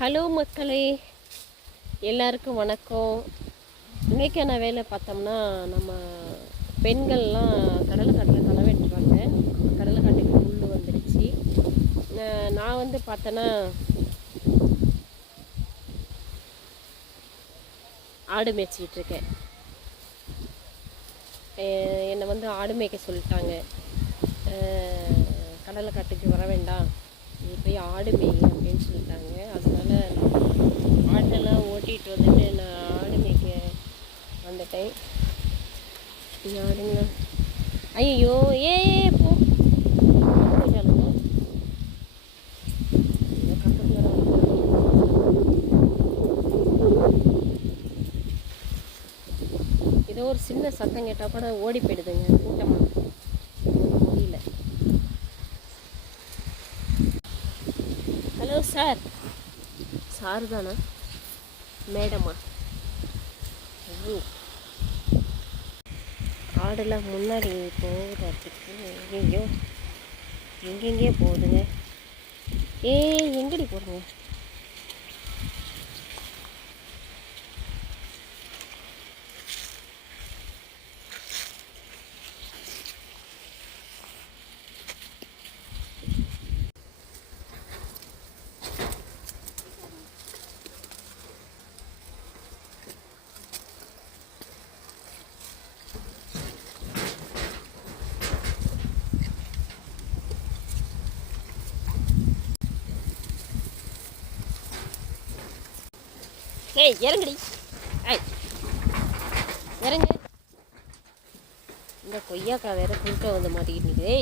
Hello மக்களே, எல்லாருக்கும் வணக்கம். இன்றைக்கான வேலை பார்த்தோம்னா, நம்ம பெண்கள்லாம் கடலைக்காட்டில் களை வெட்டுறாங்க. கடலைக்காட்டுக்கு முள் வந்துடுச்சு. நான் வந்து பார்த்தேன்னா ஆடு மேய்ச்சிக்கிட்டு என்னை வந்து ஆடு மேய்க்க சொல்லிட்டாங்க. கடலைக்காட்டுக்கு வர வேண்டாம், நீ போய் ஆடு மேய் அப்படின்னு சொல்லிட்டாங்க. அதனால் ஆட்டெல்லாம் ஓட்டிகிட்டு வந்துட்டு நான் ஆடு மேய்க்க வந்துட்டேன். ஆடுங்களா, ஐயோ ஏ போ ஏதோ ஒரு சின்ன சத்தம் கேட்டால் கூட ஓடி போயிடுதுங்க கூட்டமாக. முடியல. Hello sir. சார் தானா மேடமா? ஆடெல்லாம் முன்னாடி போகிறதுக்கு எங்கேயோ எங்கெங்கேயோ போகுதுங்க. எங்கடி போடுங்க? இறங்குடி. இறங்கு. இந்த கொய்யாக்கா வேற குறுக்க வந்து மாட்டிக்கிட்டு நிற்குது.